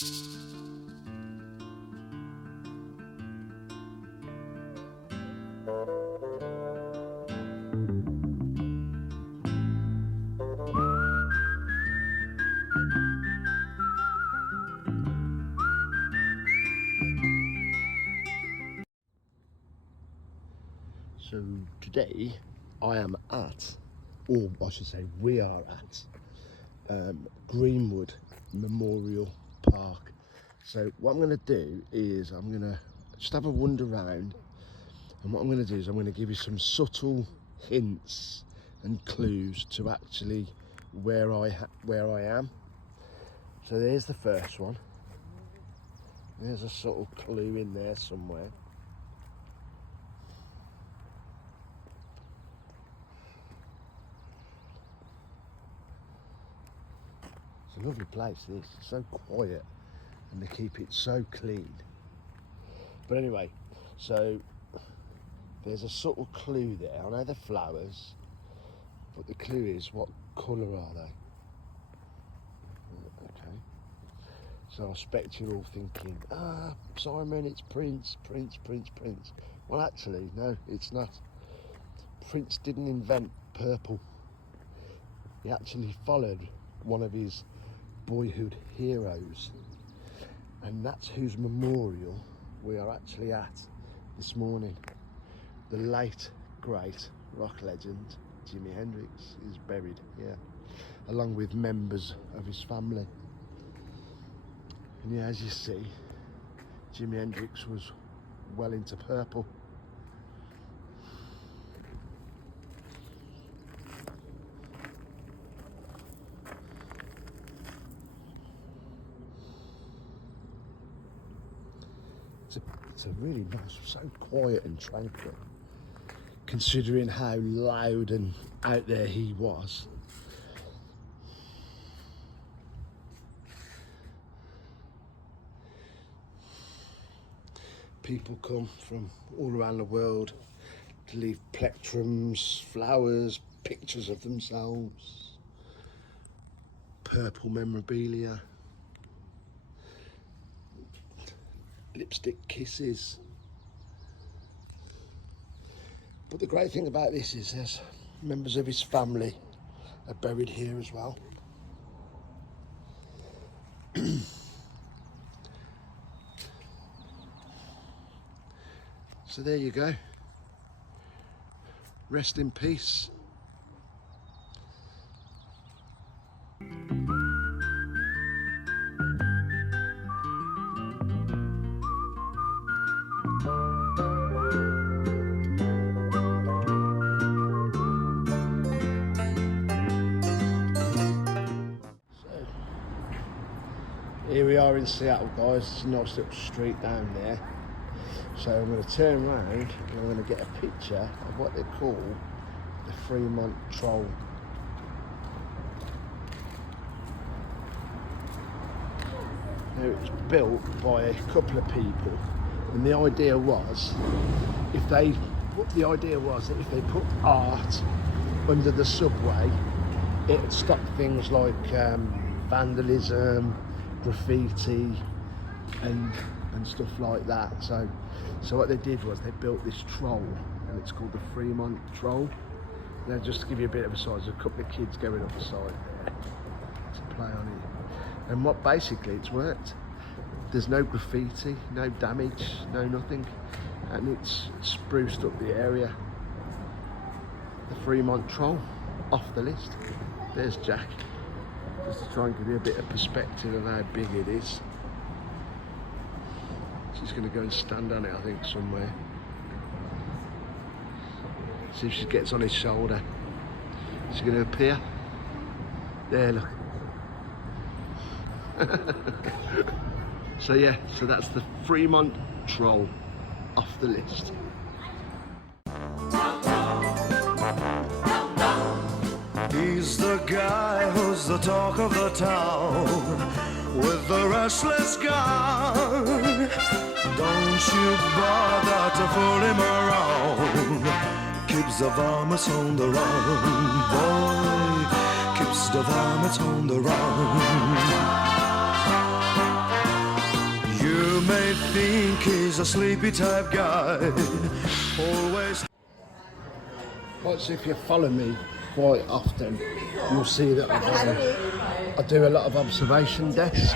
So today I am at, or I should say we are at, Greenwood Memorial Park. So what I'm going to do is I'm going to just have a wander around, and what I'm going to do is I'm going to give you some subtle hints and clues to actually where I am. So there's the first one. There's a subtle clue in there somewhere. It's a lovely place, this. It's so quiet and they keep it so clean. But anyway, so there's a subtle clue there. I know they're flowers, but the clue is, what colour are they? Okay. So I expect you're all thinking, Simon, it's Prince. Well, actually, no, it's not. Prince didn't invent purple. He actually followed one of his boyhood heroes, and that's whose memorial we are actually at this morning. The late great rock legend Jimi Hendrix is buried here, along with members of his family. And yeah, as you see, Jimi Hendrix was well into purple. It's a really nice, so quiet and tranquil, considering how loud and out there he was. People come from all around the world to leave plectrums, flowers, pictures of themselves, purple memorabilia, lipstick kisses. But the great thing about this is there's members of his family are buried here as well. So there you go. Rest in peace. Here we are in Seattle, guys. It's a nice little street down there. So I'm going to turn around and I'm going to get a picture of what they call the Fremont Troll. Now, it was built by a couple of people, and the idea was if they put art under the subway, it would stop things like vandalism, graffiti and stuff like that. So what they did was they built this troll, and it's called the Fremont Troll. Now, just to give you a bit of a size, a couple of kids going up the side there to play on it. And what basically it's worked. There's no graffiti, no damage, no nothing, and it's spruced up the area. The Fremont Troll, off the list. There's Jack, just to try and give you a bit of perspective of how big it is. She's going to go and stand on it, I think, somewhere. See if she gets on his shoulder. She's going to appear. There, look. So yeah, so that's the Fremont Troll, off the list. He's the guy who's the talk of the town, with the restless gun. Don't you bother to fool him around. Keeps the varmints on the run, boy. Keeps the varmints on the run. may think he's a sleepy type guy. Always. But if you follow me quite often, you'll see that I do a lot of observation decks.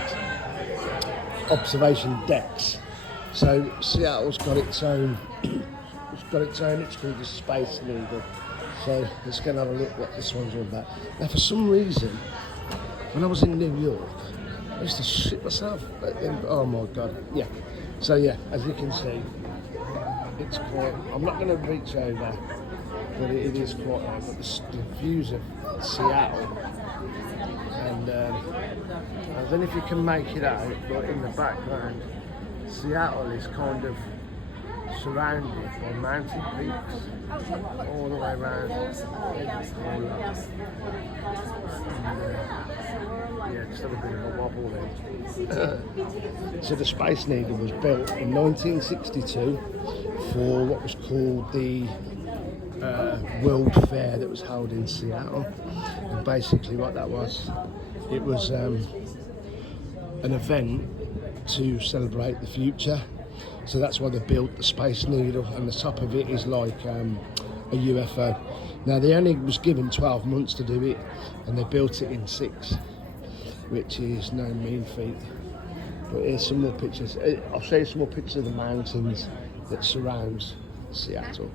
So Seattle's got its own. It's called the Space Needle. So let's go and have a look what this one's all about. Now, for some reason, when I was in New York, I used to shit myself. Oh my God, yeah. So yeah, as you can see, it's quite. I'm not going to reach over, but it is quite nice. But the views of Seattle, and I don't know if you can make it out, but in the background, Seattle is kind of surrounded by mountain peaks all the way around. Yeah, just a bit of a wobble then. So the Space Needle was built in 1962 for what was called the World Fair that was held in Seattle. And basically what that was, it was an event to celebrate the future. So that's why they built the Space Needle, and the top of it is like a UFO. Now they only was given 12 months to do it, and they built it in 6, which is no mean feat. But here's some more pictures. I'll show you some more pictures of the mountains that surrounds Seattle.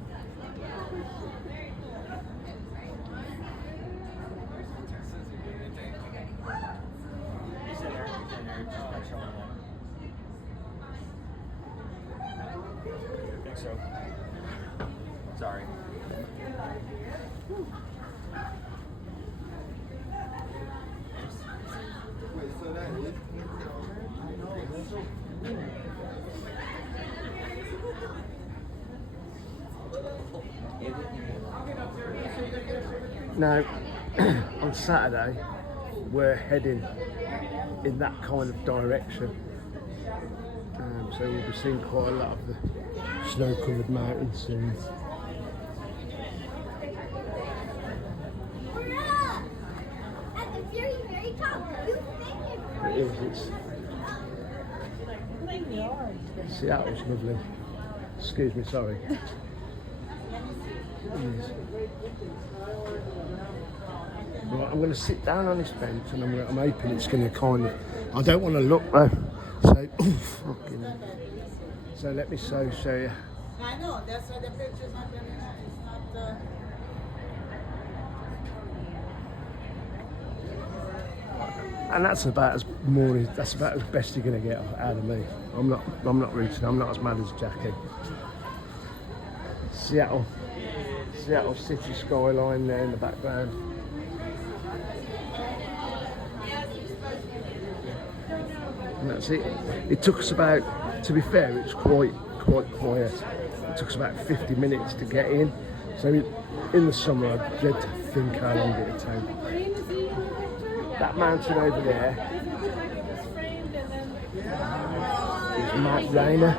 So, sorry. Now, on Saturday, we're heading in that kind of direction. So we'll be seeing quite a lot of the snow-covered mountains soon. At the very, very top. It's Seattle's lovely. Excuse me, sorry. Right, I'm going to sit down on this bench, and I'm hoping it's going to kind of. I don't want to look though. So, fucking. So let me show you. I know, that's why the picture's not very nice. It's not. And that's about as best you're going to get out of me. I'm not reaching. I'm not as mad as Jackie. Seattle city skyline there in the background. And that's it. It took us about, to be fair, it was quite quiet. It took us about 50 minutes to get in. So in the summer, I dread to think how long it would take. That mountain over there is Mount Rainier.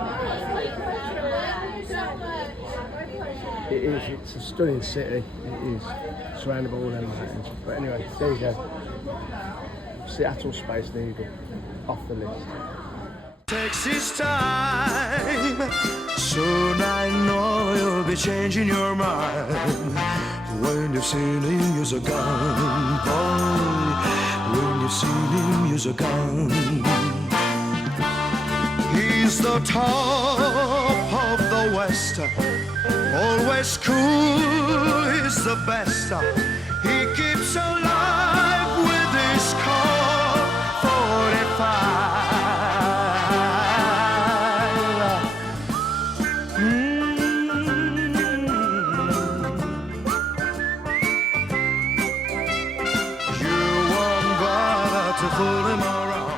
It is, it's a stunning city. It is, surrounded by all them mountains. But anyway, there you go. Seattle Space Needle, off the list. Takes its time. Soon I know you'll be changing your mind when you've seen him use a gun. Boy, when you've seen him use a gun. He's the top of the West. Always cool, he's the best. He keeps alive with his Colt 45. To fool him around.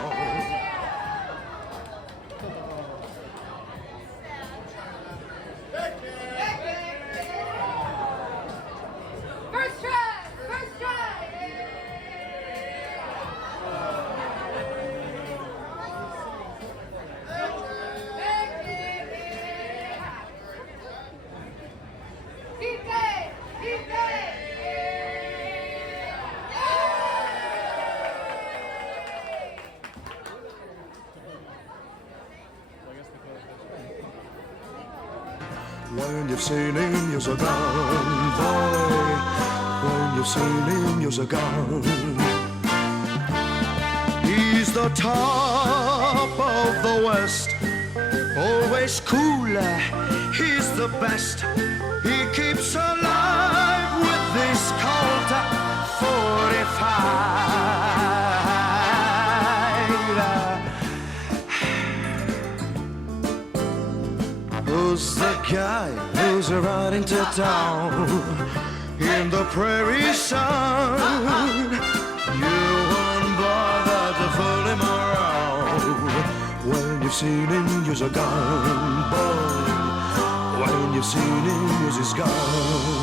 First try! First try! When you've seen him, you're gone, boy. When you've seen him, you're gone. He's the top of the West, always cooler, he's the best. He keeps alive with this Colt 45. Who's the guy who's riding to town in the prairie sun? You won't bother to fool him around. When you've seen him, you're gone, boy. When you've seen him, you're gone.